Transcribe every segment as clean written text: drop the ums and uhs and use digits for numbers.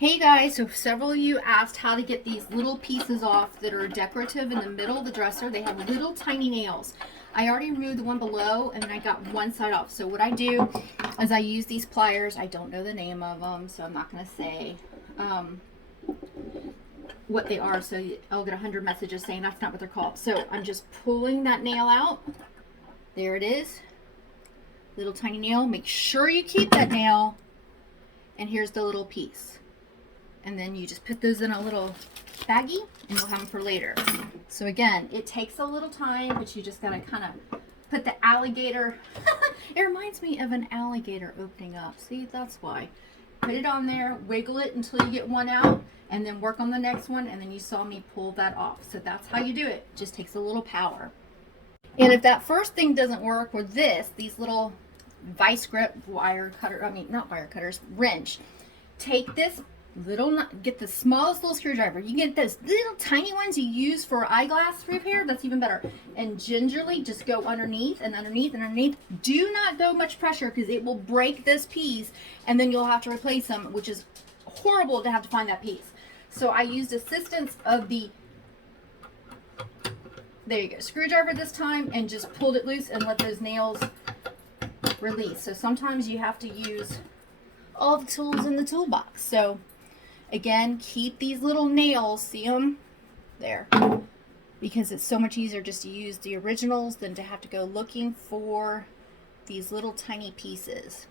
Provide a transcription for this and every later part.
Hey guys, so several of you asked how to get these little pieces off that are decorative in the middle of the dresser. They have little tiny nails. I already removed the one below and then I got one side off. So what I do is I use these pliers. I don't know the name of them, so I'm not going to say what they are. So I'll get 100 messages saying that's not what they're called. So I'm just pulling that nail out. There it is. Little tiny nail. Make sure you keep that nail. And here's the little piece. And then you just put those in a little baggie and you'll have them for later. So again, it takes a little time, but you just gotta kind of put the alligator. It reminds me of an alligator opening up. See, that's why. Put it on there, wiggle it until you get one out, and then work on the next one, and then you saw me pull that off. So that's how you do it. It just takes a little power. And if that first thing doesn't work with these little vice grip wire cutter, not wire cutters, wrench, take this little, get the smallest little screwdriver. You get those little tiny ones you use for eyeglass repair, that's even better, and gingerly just go underneath and underneath and underneath. Do not go much pressure because it will break this piece and then you'll have to replace them, which is horrible to have to find that piece. So I used assistance of the, there you go, screwdriver this time, and just pulled it loose and let those nails release. So sometimes you have to use all the tools in the toolbox. So again, keep these little nails, see them? There. Because it's so much easier just to use the originals than to have to go looking for these little tiny pieces.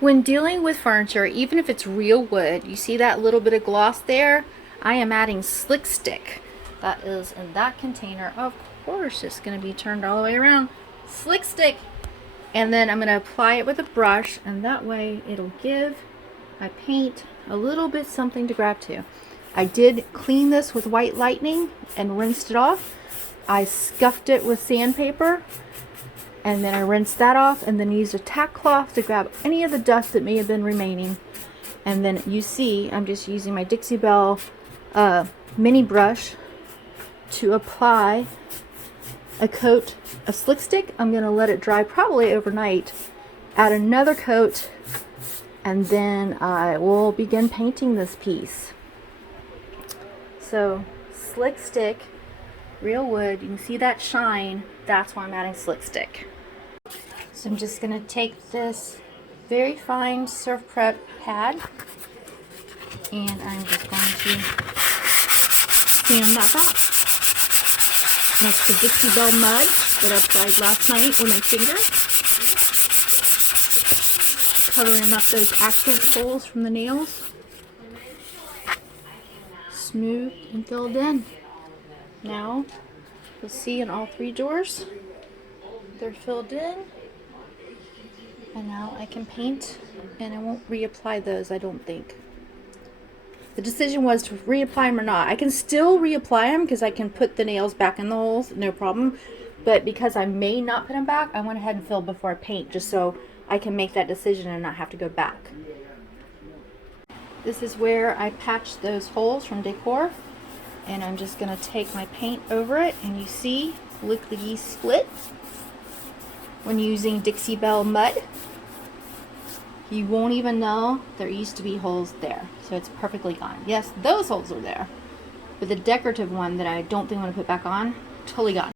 When dealing with furniture, even if it's real wood, you see that little bit of gloss there? I am adding Slick Stick. That is in that container. Of course, it's going to be turned all the way around. Slick Stick. And then I'm going to apply it with a brush, and that way it'll give my paint a little bit something to grab to. I did clean this with White Lightning and rinsed it off. I scuffed it with sandpaper, and then I rinsed that off, and then used a tack cloth to grab any of the dust that may have been remaining. And then you see I'm just using my Dixie Belle mini brush to apply a coat of Slick Stick. I'm going to let it dry probably overnight. Add another coat, and then I will begin painting this piece. So Slick Stick, real wood, you can see that shine. That's why I'm adding Slick Stick. So I'm just going to take this very fine surf prep pad, and I'm just going to clean them back off. That's the Dixie Belle mud that I applied last night with my finger. Covering up those accent holes from the nails. Smooth and filled in. Now, you'll see in all three doors, they're filled in. And now I can paint, and I won't reapply those, I don't think. The decision was to reapply them or not. I can still reapply them because I can put the nails back in the holes, no problem. But because I may not put them back, I went ahead and filled before I paint, just so I can make that decision and not have to go back. This is where I patched those holes from decor, and I'm just going to take my paint over it, and you see, look the split. When using Dixie Belle mud, you won't even know there used to be holes there. So it's perfectly gone. Yes, those holes are there, but the decorative one that I don't think I'm going to put back on, totally gone.